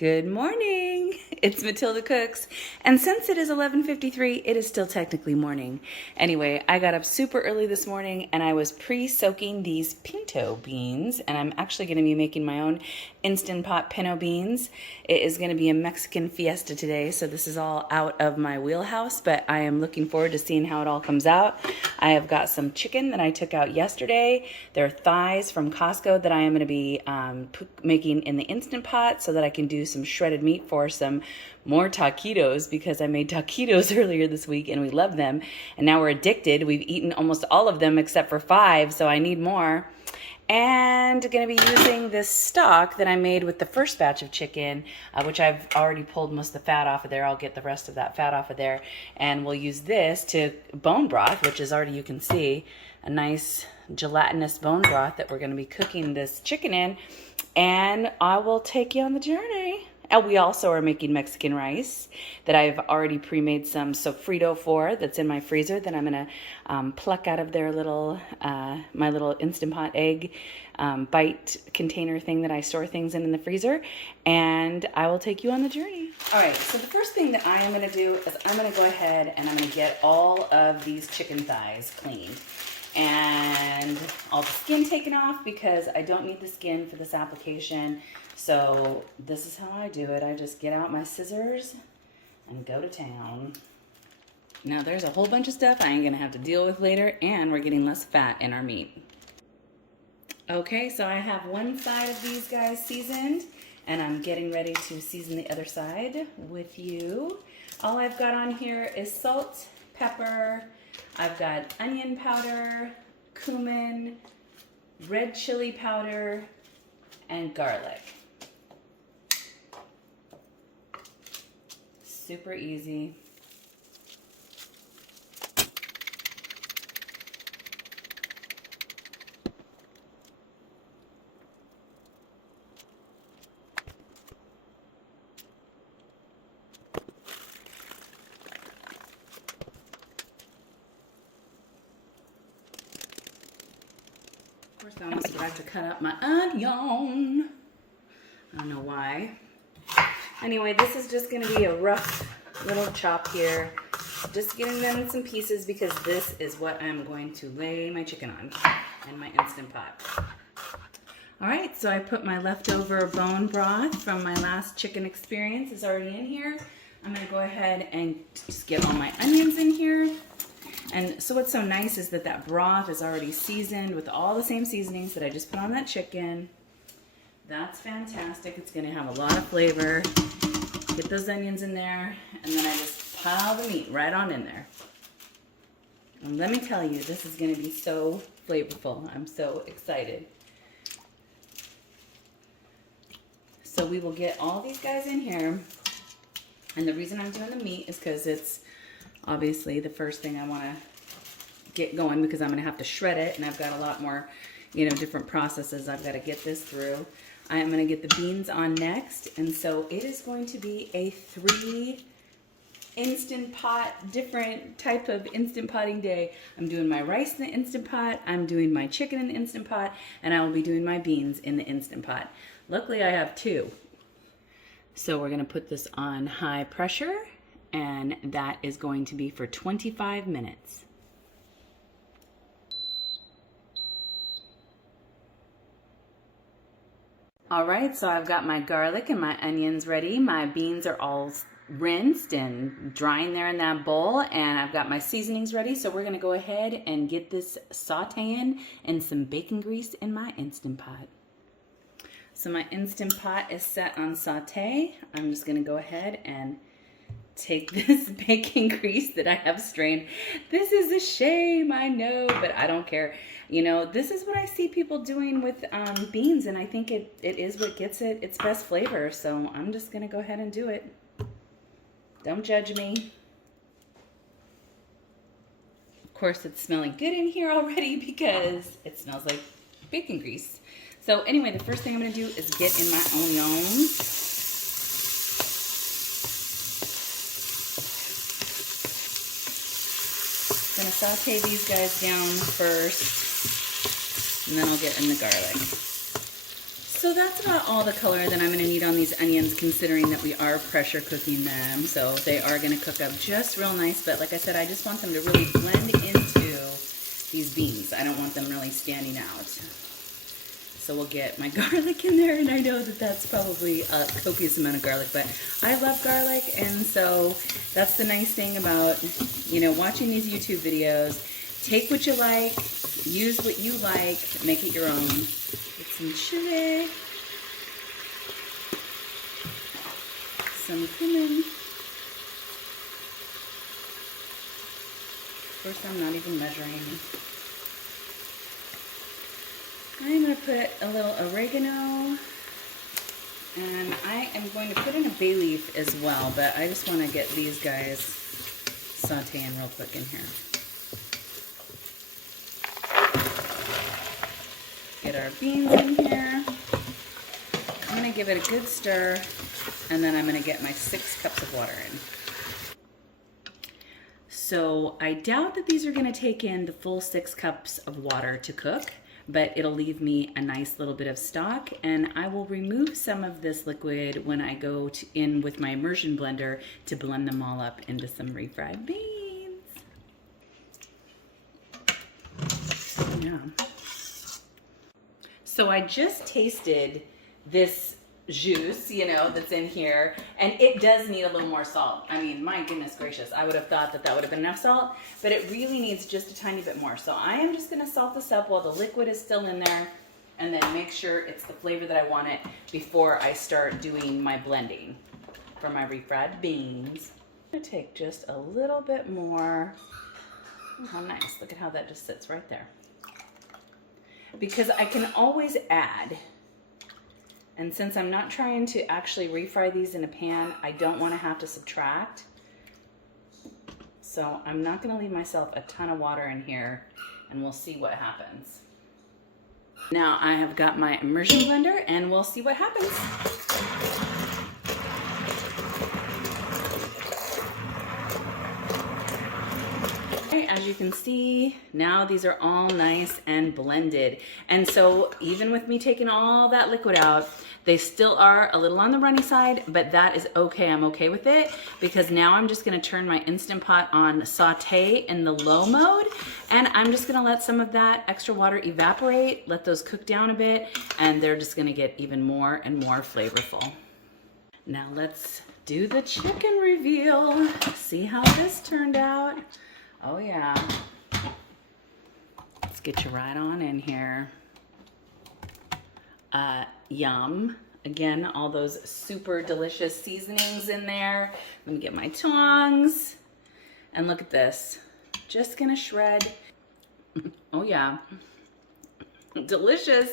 Good morning. It's Matilda Cooks, and since it is 11:53, it is still technically morning. Anyway, I got up super early this morning and I was pre-soaking these pinto beans, and I'm actually going to be making my own Instant Pot pinto beans. It is going to be a Mexican fiesta today, so this is all out of my wheelhouse, but I am looking forward to seeing how it all comes out. I have got some chicken that I took out yesterday. There are thighs from Costco that I am going to be making in the Instant Pot so that I can do some shredded meat for some more taquitos, because I made taquitos earlier this week and we love them, and now we're addicted. We've eaten almost all of them except for 5, so I need more. And going to be using this stock that I made with the first batch of chicken, which I've already pulled most of the fat off of there. I'll get the rest of that fat off of there, and we'll use this to bone broth, which is already, you can see, a nice gelatinous bone broth that we're going to be cooking this chicken in, and I will take you on the journey. And we also are making Mexican rice that I've already pre-made some sofrito for, that's in my freezer, that I'm going to pluck out of their little, my little Instant Pot egg bite container thing that I store things in the freezer, and I will take you on the journey. All right, so the first thing that I am going to do is I'm going to go ahead and I'm going to get all of these chicken thighs cleaned and all the skin taken off, because I don't need the skin for this application. So this is how I do it. I just get out my scissors and go to town. Now there's a whole bunch of stuff I ain't gonna have to deal with later, and we're getting less fat in our meat. Okay, so I have one side of these guys seasoned, and I'm getting ready to season the other side with you. All I've got on here is salt, pepper, I've got onion powder, cumin, red chili powder, and garlic. Super easy. Of course, I almost forgot to cut up my onion. I don't know why. Anyway, this is just going to be a rough little chop here. Just getting them in some pieces, because this is what I'm going to lay my chicken on in my Instant Pot. All right, so I put my leftover bone broth from my last chicken experience is already in here. I'm going to go ahead and just get all my onions in here. And so what's so nice is that that broth is already seasoned with all the same seasonings that I just put on that chicken. That's fantastic. It's going to have a lot of flavor. Get those onions in there, and then I just pile the meat right on in there. And let me tell you, this is going to be so flavorful. I'm so excited. So we will get all these guys in here. And the reason I'm doing the meat is because it's obviously the first thing I want to get going, because I'm going to have to shred it, and I've got a lot more, different processes I've got to get this through. I am going to get the beans on next, and so it is going to be a 3 Instant Pot, different type of Instant Potting day. I'm doing my rice in the Instant Pot, I'm doing my chicken in the Instant Pot, and I will be doing my beans in the Instant Pot. Luckily, I have 2. So we're going to put this on high pressure, and that is going to be for 25 minutes. All right, so I've got my garlic and my onions ready. My beans are all rinsed and drying there in that bowl, and I've got my seasonings ready. So we're gonna go ahead and get this sauteing in some bacon grease in my Instant Pot. So my Instant Pot is set on saute. I'm just gonna go ahead and take this bacon grease that I have strained. This is a shame, I know, but I don't care. This is what I see people doing with beans, and I think it is what gets it its best flavor. So I'm just gonna go ahead and do it. Don't judge me. Of course, it's smelling good in here already because it smells like bacon grease. So anyway, the first thing I'm gonna do is get in my onions. I'm gonna saute these guys down first, and then I'll get in the garlic. So that's about all the color that I'm going to need on these onions, considering that we are pressure cooking them. So they are going to cook up just real nice. But like I said, I just want them to really blend into these beans. I don't want them really standing out. So we'll get my garlic in there, and I know that that's probably a copious amount of garlic, but I love garlic, and so that's the nice thing about, you know, watching these YouTube videos. Take what you like, use what you like, make it your own. Get some chili, some cumin. First, I'm not even measuring. I'm going to put a little oregano, and I am going to put in a bay leaf as well, but I just want to get these guys sauteing real quick in here. Get our beans in here. I'm going to give it a good stir, and then I'm going to get my 6 cups of water in. So I doubt that these are going to take in the full 6 cups of water to cook, but it'll leave me a nice little bit of stock, and I will remove some of this liquid when I go in with my immersion blender to blend them all up into some refried beans. Yeah. So I just tasted this juice, you know, that's in here, and it does need a little more salt. I mean, my goodness gracious, I would have thought that that would have been enough salt, but it really needs just a tiny bit more. So I am just going to salt this up while the liquid is still in there, and then make sure it's the flavor that I want it before I start doing my blending for my refried beans. I'm going to take just a little bit more. Oh, how nice. Look at how that just sits right there. Because I can always add. And since I'm not trying to actually refry these in a pan, I don't want to have to subtract. So I'm not going to leave myself a ton of water in here, and we'll see what happens. Now I have got my immersion blender, and we'll see what happens. As you can see, now these are all nice and blended. And so even with me taking all that liquid out, they still are a little on the runny side, but that is okay. I'm okay with it, because now I'm just gonna turn my Instant Pot on saute in the low mode, and I'm just gonna let some of that extra water evaporate, let those cook down a bit, and they're just gonna get even more and more flavorful. Now let's do the chicken reveal. See how this turned out. Oh yeah. Let's get you right on in here. Yum. Again, all those super delicious seasonings in there. Let me get my tongs. And look at this. Just gonna shred. Oh yeah. Delicious.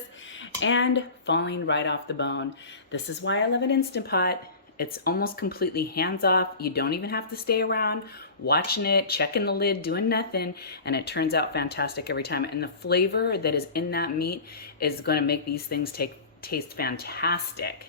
And falling right off the bone. This is why I love an Instant Pot. It's almost completely hands off. You don't even have to stay around watching it, checking the lid, doing nothing, and it turns out fantastic every time. And the flavor that is in that meat is going to make these things taste fantastic.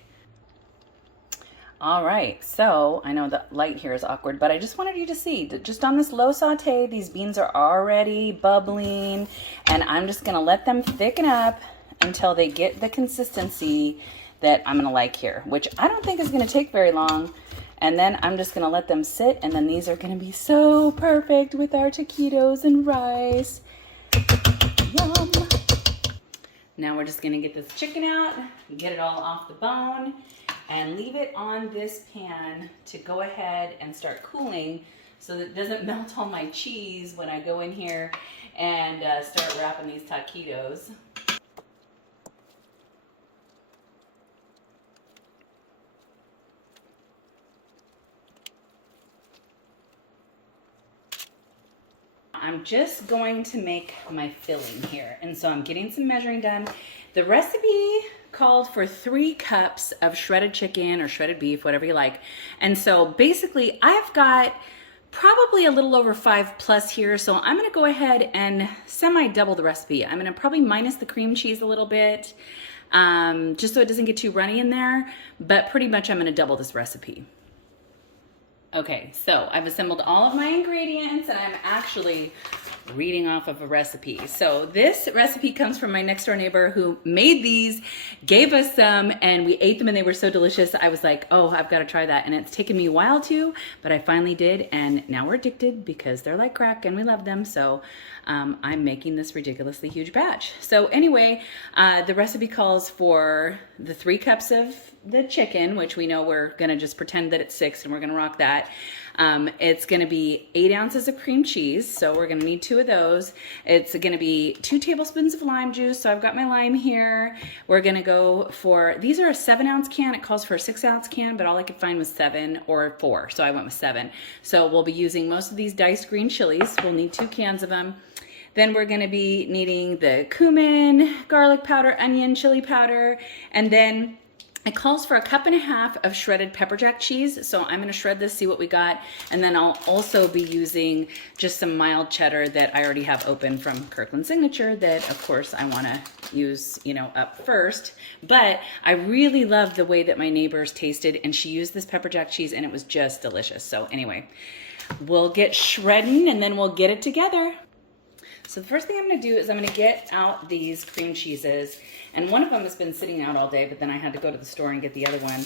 All right, so I know the light here is awkward, but I just wanted you to see that just on this low saute, these beans are already bubbling, and I'm just going to let them thicken up until they get the consistency that I'm gonna like here, which I don't think is gonna take very long. And then I'm just gonna let them sit, and then these are gonna be so perfect with our taquitos and rice. Yum. Now we're just gonna get this chicken out, get it all off the bone, and leave it on this pan to go ahead and start cooling so that it doesn't melt all my cheese when I go in here and start wrapping these taquitos. I'm just going to make my filling here. And so I'm getting some measuring done. The recipe called for 3 cups of shredded chicken or shredded beef, whatever you like. And so basically I've got probably a little over 5+ here. So I'm gonna go ahead and semi-double the recipe. I'm gonna probably minus the cream cheese a little bit, just so it doesn't get too runny in there. But pretty much I'm gonna double this recipe. Okay, so I've assembled all of my ingredients and I'm actually reading off of a recipe. So this recipe comes from my next door neighbor who made these, gave us some, and we ate them and they were so delicious. I was like, oh, I've got to try that. And it's taken me a while to, but I finally did. And now we're addicted because they're like crack and we love them. So I'm making this ridiculously huge batch. So anyway, the recipe calls for the 3 cups of the chicken, which we know we're gonna just pretend that it's 6 and we're gonna rock that. It's gonna be 8 ounces of cream cheese, so we're gonna need 2 of those. It's gonna be 2 tablespoons of lime juice, so I've got my lime here. We're gonna go for, these are a 7-ounce can, it calls for a 6-ounce can, but all I could find was 7 or 4, so I went with 7. So we'll be using most of these diced green chilies. We'll need 2 cans of them. Then we're gonna be needing the cumin, garlic powder, onion, chili powder, and then it calls for 1.5 cups of shredded pepper jack cheese. So I'm gonna shred this, see what we got. And then I'll also be using just some mild cheddar that I already have open from Kirkland Signature that of course I wanna use, you know, up first. But I really love the way that my neighbors tasted and she used this pepper jack cheese and it was just delicious. So anyway, we'll get shredding and then we'll get it together. So the first thing I'm gonna do is I'm gonna get out these cream cheeses, and one of them has been sitting out all day, but then I had to go to the store and get the other one.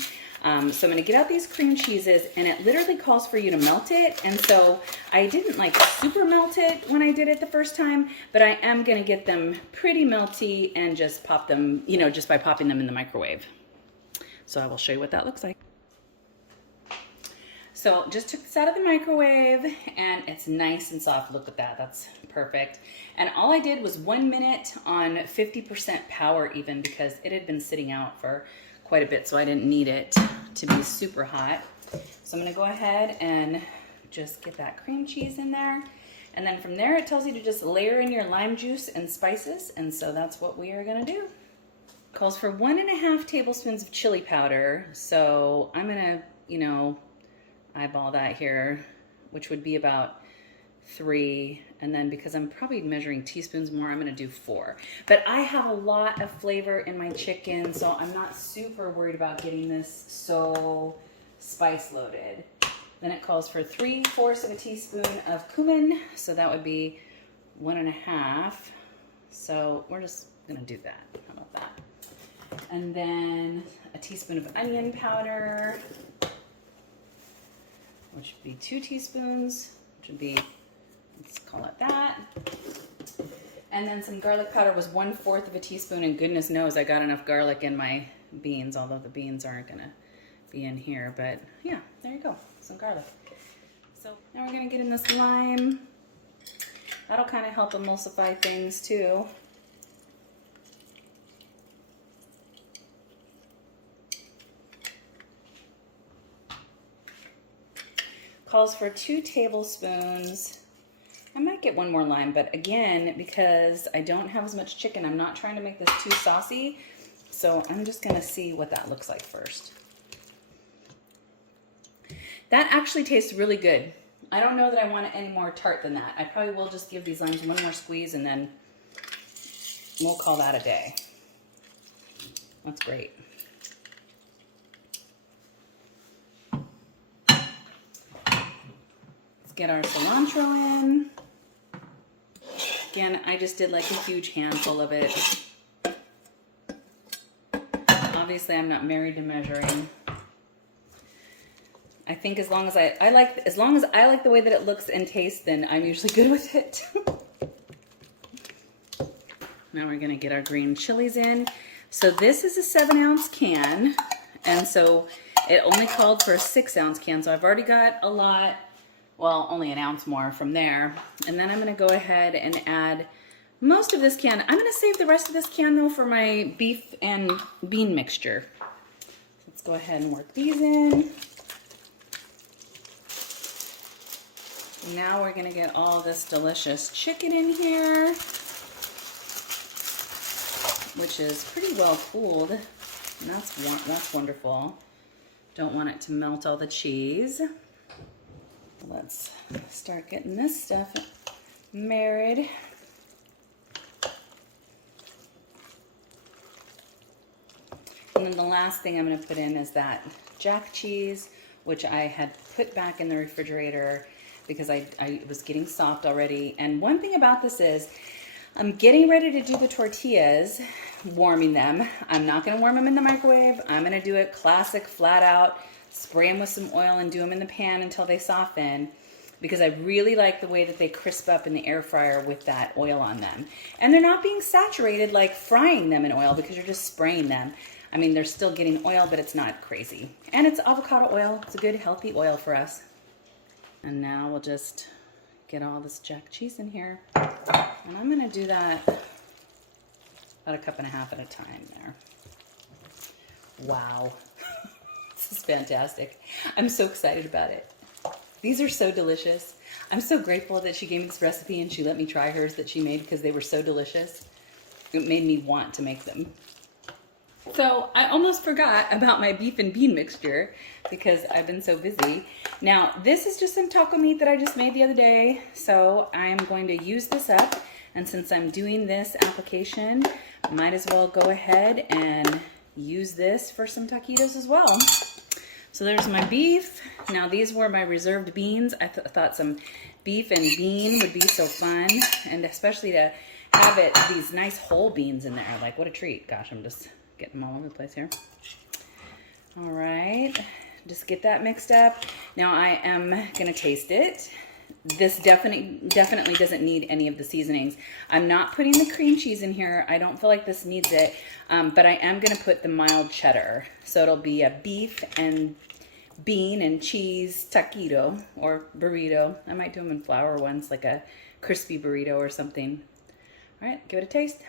So I'm gonna get out these cream cheeses, and it literally calls for you to melt it, and so I didn't like super melt it when I did it the first time, but I am gonna get them pretty melty and just pop them, you know, just by popping them in the microwave. So I will show you what that looks like. So just took this out of the microwave and it's nice and soft. Look at that, that's perfect. And all I did was 1 minute on 50% power even because it had been sitting out for quite a bit, so I didn't need it to be super hot. So I'm gonna go ahead and just get that cream cheese in there. And then from there, it tells you to just layer in your lime juice and spices. And so that's what we are gonna do. It calls for 1.5 tablespoons of chili powder. So I'm gonna, you know, eyeball that here, which would be about 3, and then because I'm probably measuring teaspoons more, I'm gonna do 4. But I have a lot of flavor in my chicken, so I'm not super worried about getting this so spice loaded. Then it calls for 3/4 of a teaspoon of cumin, so that would be 1.5. So we're just gonna do that. How about that? And then a teaspoon of onion powder, which would be 2 teaspoons, which would be, let's call it that. And then some garlic powder was 1/4 of a teaspoon, and goodness knows I got enough garlic in my beans, although the beans aren't gonna be in here, but yeah, there you go, some garlic. So now we're gonna get in this lime. That'll kind of help emulsify things too. Calls for 2 tablespoons. I might get 1 more lime, but again, because I don't have as much chicken, I'm not trying to make this too saucy, so I'm just gonna see what that looks like first. That actually tastes really good. I don't know that I want it any more tart than that. I probably will just give these limes 1 more squeeze and then we'll call that a day. That's great. Get our cilantro in. Again, I just did like a huge handful of it. Obviously, I'm not married to measuring. I think as long as I like the way that it looks and tastes, then I'm usually good with it. Now we're gonna get our green chilies in. So this is a 7-ounce can, and so it only called for a 6-ounce can. So I've already got a lot. Well, only an ounce more from there. And then I'm gonna go ahead and add most of this can. I'm gonna save the rest of this can though for my beef and bean mixture. Let's go ahead and work these in. Now we're gonna get all this delicious chicken in here, which is pretty well cooled. And that's wonderful. Don't want it to melt all the cheese. Let's start getting this stuff married. And then the last thing I'm going to put in is that jack cheese, which I had put back in the refrigerator because I was getting soft already. And one thing about this is I'm getting ready to do the tortillas, warming them. I'm not gonna warm them in the microwave. I'm gonna do it classic, flat out, spray them with some oil and do them in the pan until they soften, because I really like the way that they crisp up in the air fryer with that oil on them. And they're not being saturated like frying them in oil because you're just spraying them. I mean, they're still getting oil, but it's not crazy. And it's avocado oil. It's a good, healthy oil for us. And now we'll just get all this jack cheese in here. And I'm gonna do that about 1.5 cups at a time there. Wow, this is fantastic. I'm so excited about it. These are so delicious. I'm so grateful that she gave me this recipe and she let me try hers that she made because they were so delicious. It made me want to make them. So I almost forgot about my beef and bean mixture because I've been so busy. Now, this is just some taco meat that I just made the other day. So I'm going to use this up. And since I'm doing this application, might as well go ahead and use this for some taquitos as well. So there's my beef. Now these were my reserved beans. I thought some beef and bean would be so fun. And especially to have it, these nice whole beans in there. Like, what a treat. Gosh, I'm just getting them all over the place here. All right, just get that mixed up. Now I am gonna taste it. This definitely doesn't need any of the seasonings. I'm not putting the cream cheese in here. I don't feel like this needs it, but I am gonna put the mild cheddar. So it'll be a beef and bean and cheese taquito or burrito. I might do them in flour ones, like a crispy burrito or something. All right, give it a taste.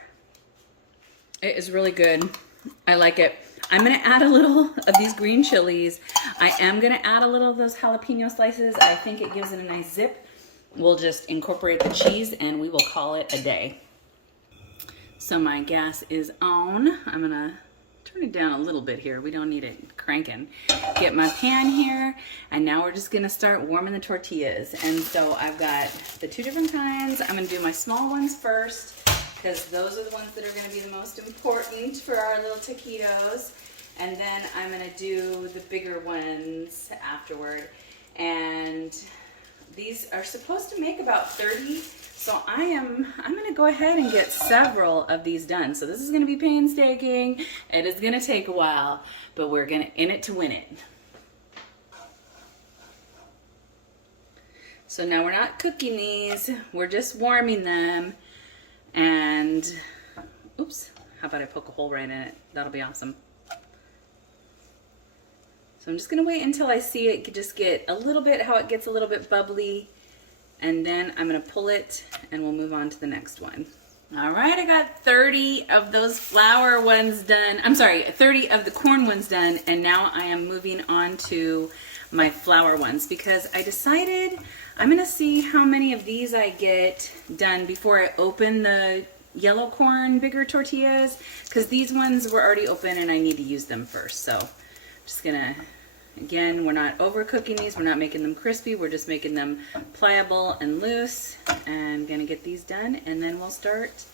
It is really good. I like it. I'm gonna add a little of these green chilies. I am gonna add a little of those jalapeno slices. I think it gives it a nice zip. We'll just incorporate the cheese and we will call it a day. So my gas is on. I'm gonna turn it down a little bit here. We don't need it cranking. Get my pan here, and now we're just gonna start warming the tortillas. And so I've got the 2 different kinds. I'm gonna do my small ones first, because those are the ones that are going to be the most important for our little taquitos. And then I'm going to do the bigger ones afterward. And these are supposed to make about 30. So I'm going to go ahead and get several of these done. So this is going to be painstaking. It is going to take a while, but we're going to in it to win it. So now we're not cooking these. We're just warming them. And, oops, how about I poke a hole right in it? That'll be awesome. So I'm just gonna wait until I see it just get a little bit, how it gets a little bit bubbly. And then I'm gonna pull it and we'll move on to the next one. All right, I got 30 of those flour ones done. I'm sorry, 30 of the corn ones done. And now I am moving on to my flour ones because I decided I'm gonna see how many of these I get done before I open the yellow corn bigger tortillas, because these ones were already open and I need to use them first. So just gonna, again, we're not overcooking these, we're not making them crispy, we're just making them pliable and loose, and gonna get these done, and then we'll start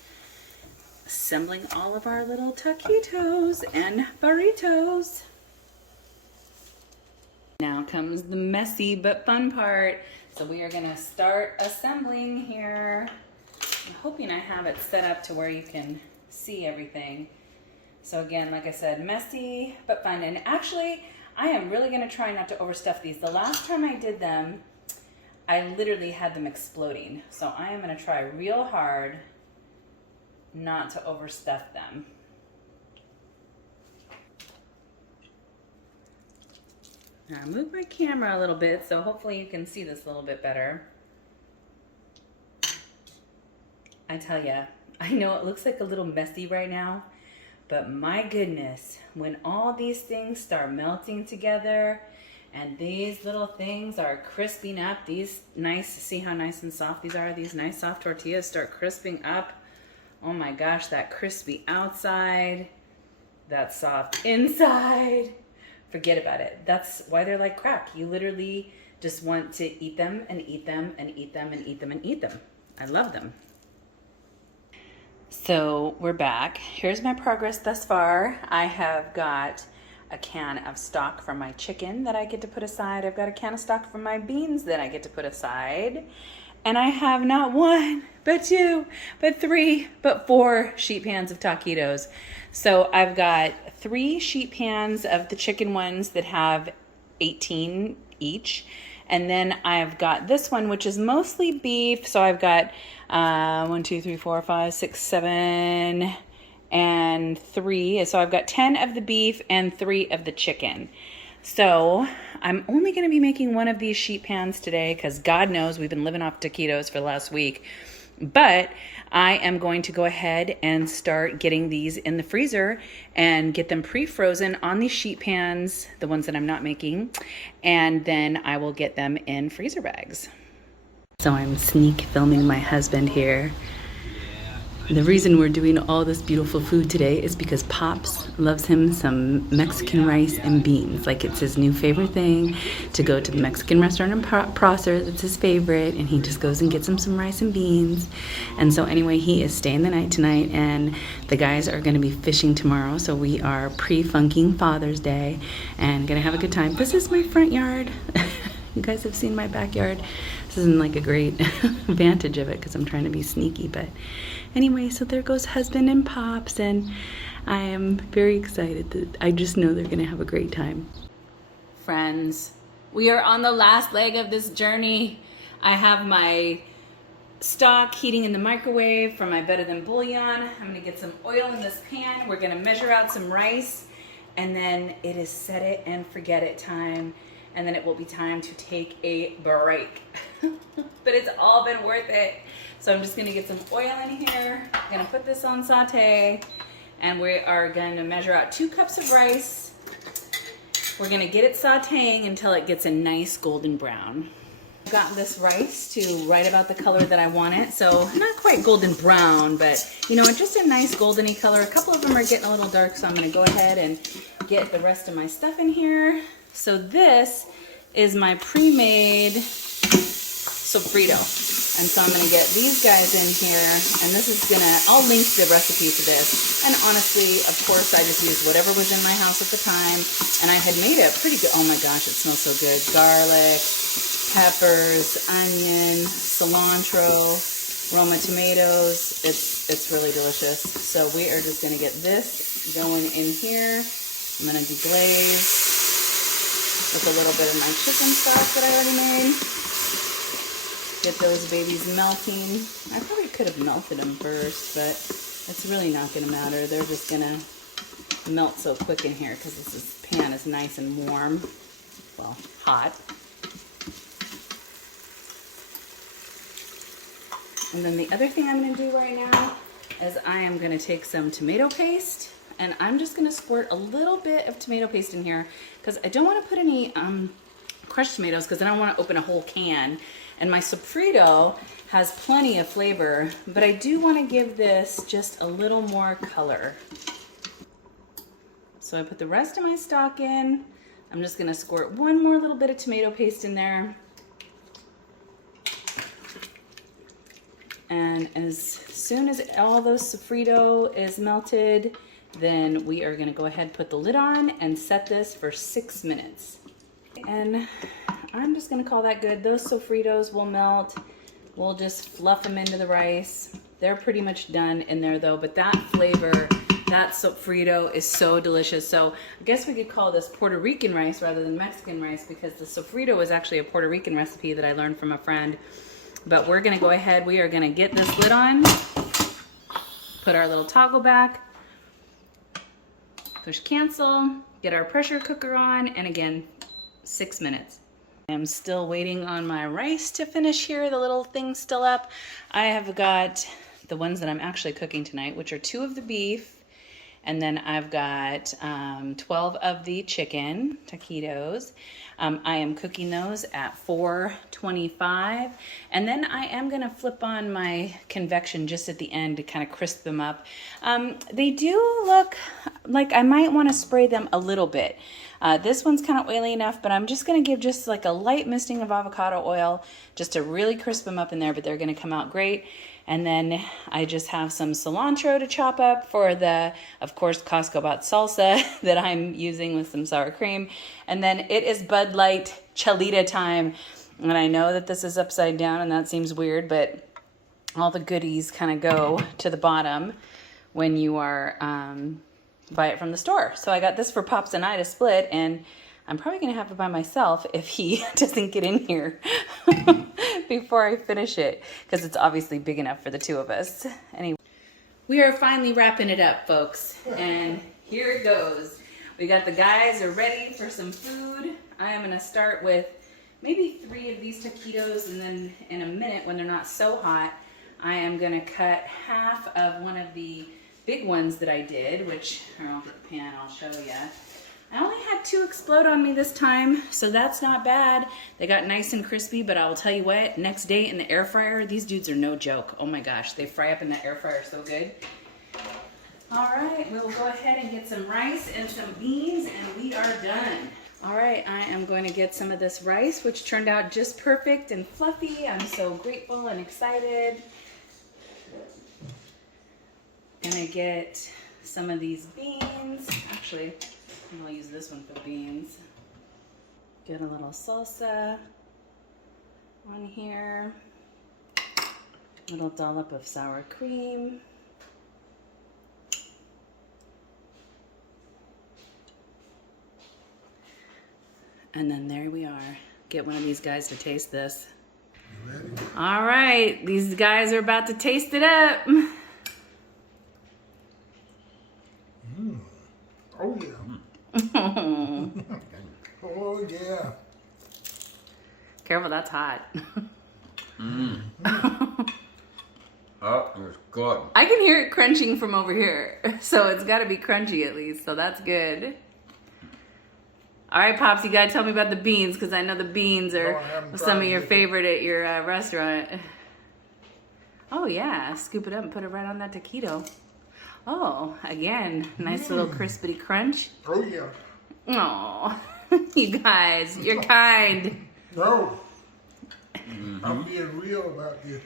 assembling all of our little taquitos and burritos. Now comes the messy but fun part. So we are gonna start assembling here. I'm hoping I have it set up to where you can see everything. So again, like I said, messy but fun. And actually, I am really gonna try not to overstuff these. The last time I did them, I literally had them exploding. So I am gonna try real hard not to overstuff them. Now I moved my camera a little bit, so hopefully you can see this a little bit better. I tell ya, I know it looks like a little messy right now, but my goodness, when all these things start melting together and these little things are crisping up, these nice, see how nice and soft these are? These nice soft tortillas start crisping up. Oh my gosh, that crispy outside, that soft inside. Forget about it. That's why they're like crack. You literally just want to eat them and eat them and eat them and eat them and eat them. I love them. So we're back. Here's my progress thus far. I have got a can of stock from my chicken that I get to put aside. I've got a can of stock from my beans that I get to put aside. And I have not one, but two, but three, but four sheet pans of taquitos. So I've got 3 sheet pans of the chicken ones that have 18 each. And then I've got this one, which is mostly beef. So I've got 1, 2, 3, 4, 5, 6, 7, and 3. So I've got 10 of the beef and 3 of the chicken. So I'm only going to be making one of these sheet pans today because God knows we've been living off taquitos for the last week. But I am going to go ahead and start getting these in the freezer and get them pre-frozen on these sheet pans, the ones that I'm not making, and then I will get them in freezer bags. So I'm sneak filming my husband here. The reason we're doing all this beautiful food today is because Pops loves him some Mexican rice and beans. Like, it's his new favorite thing to go to the Mexican restaurant in Prosser. That's his favorite, and he just goes and gets him some rice and beans. And so anyway, he is staying the night tonight, and the guys are going to be fishing tomorrow. So we are pre-funking Father's Day and going to have a good time. This is my front yard. You guys have seen my backyard. This isn't like a great vantage of it because I'm trying to be sneaky, but anyway, so there goes husband and Pops, and I am very excited that I just know they're gonna have a great time. Friends, we are on the last leg of this journey. I have my stock heating in the microwave for my better than bouillon. I'm gonna get some oil in this pan. We're gonna measure out some rice, and then it is set it and forget it time. And then it will be time to take a break. But it's all been worth it. So I'm just gonna get some oil in here. I'm gonna put this on saute, and we are gonna measure out 2 cups of rice. We're gonna get it sauteing until it gets a nice golden brown. I've got this rice to right about the color that I want it. So not quite golden brown, but you know, just a nice goldeny color. A couple of them are getting a little dark, so I'm gonna go ahead and get the rest of my stuff in here. So this is my pre-made sofrito. And so I'm gonna get these guys in here, and this is I'll link the recipe for this. And honestly, of course, I just used whatever was in my house at the time. And I had made a pretty good, oh my gosh, it smells so good. Garlic, peppers, onion, cilantro, Roma tomatoes. It's really delicious. So we are just gonna get this going in here. I'm gonna deglaze with a little bit of my chicken stock that I already made. Get those babies melting. I probably could have melted them first, but it's really not gonna matter. They're just gonna melt so quick in here because this pan is nice and warm. Well, hot. And then the other thing I'm gonna do right now is I am gonna take some tomato paste, and I'm just gonna squirt a little bit of tomato paste in here because I don't wanna put any crushed tomatoes because then I wanna open a whole can. And my sofrito has plenty of flavor, but I do wanna give this just a little more color. So I put the rest of my stock in. I'm just gonna squirt one more little bit of tomato paste in there. And as soon as all those sofrito is melted, then we are gonna go ahead and put the lid on and set this for 6 minutes. And I'm just gonna call that good. Those sofritos will melt. We'll just fluff them into the rice. They're pretty much done in there though, but that flavor, that sofrito is so delicious. So I guess we could call this Puerto Rican rice rather than Mexican rice because the sofrito is actually a Puerto Rican recipe that I learned from a friend. But we're gonna go ahead, we are gonna get this lid on, put our little toggle back, push cancel, get our pressure cooker on, and again, 6 minutes. I'm still waiting on my rice to finish here, the little thing's still up. I have got the ones that I'm actually cooking tonight, which are 2 of the beef, and then I've got 12 of the chicken taquitos. I am cooking those at 425, and then I am gonna flip on my convection just at the end to kind of crisp them up. They do look like I might want to spray them a little bit. This one's kind of oily enough, but I'm just gonna give just like a light misting of avocado oil just to really crisp them up in there, but they're gonna come out great. And then I just have some cilantro to chop up for the, of course, Costco bought salsa that I'm using with some sour cream. And then it is Bud Light Chelita time. And I know that this is upside down and that seems weird, but all the goodies kind of go to the bottom when you are buy it from the store. So I got this for Pops and I to split, and I'm probably gonna have it by myself if he doesn't get in here before I finish it, because it's obviously big enough for the two of us. Anyway, we are finally wrapping it up, folks, and here it goes. We got the guys are ready for some food. I am gonna start with maybe 3 of these taquitos, and then in a minute when they're not so hot, I am gonna cut half of one of the big ones that I did, which, or I'll get the pan, I'll show you. I only had 2 explode on me this time, so that's not bad. They got nice and crispy, but I will tell you what, next day in the air fryer, these dudes are no joke. Oh my gosh, they fry up in the air fryer so good. All right, we'll go ahead and get some rice and some beans, and we are done. All right, I am going to get some of this rice, which turned out just perfect and fluffy. I'm so grateful and excited. Gonna get some of these beans. Actually, I'll use this one for the beans. Get a little salsa on here. A little dollop of sour cream. And then there we are. Get one of these guys to taste this. You ready? All right, these guys are about to taste it up. Oh yeah. Oh yeah. Careful, that's hot. Oh, it was good. I can hear it crunching from over here, so it's got to be crunchy at least, so that's good. All right, Pops, you got to tell me about the beans, because I know the beans are some of your favorite at your restaurant. Oh, yeah, scoop it up and put it right on that taquito. Oh, again, nice little crispity crunch. Oh yeah. Oh, you guys, you're kind. No. I'm being real about this.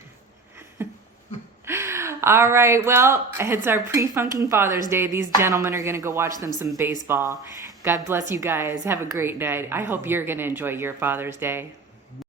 All right, well, it's our pre-funking Father's Day. These gentlemen are going to go watch them some baseball. God bless you guys. Have a great night. I hope you're going to enjoy your Father's Day.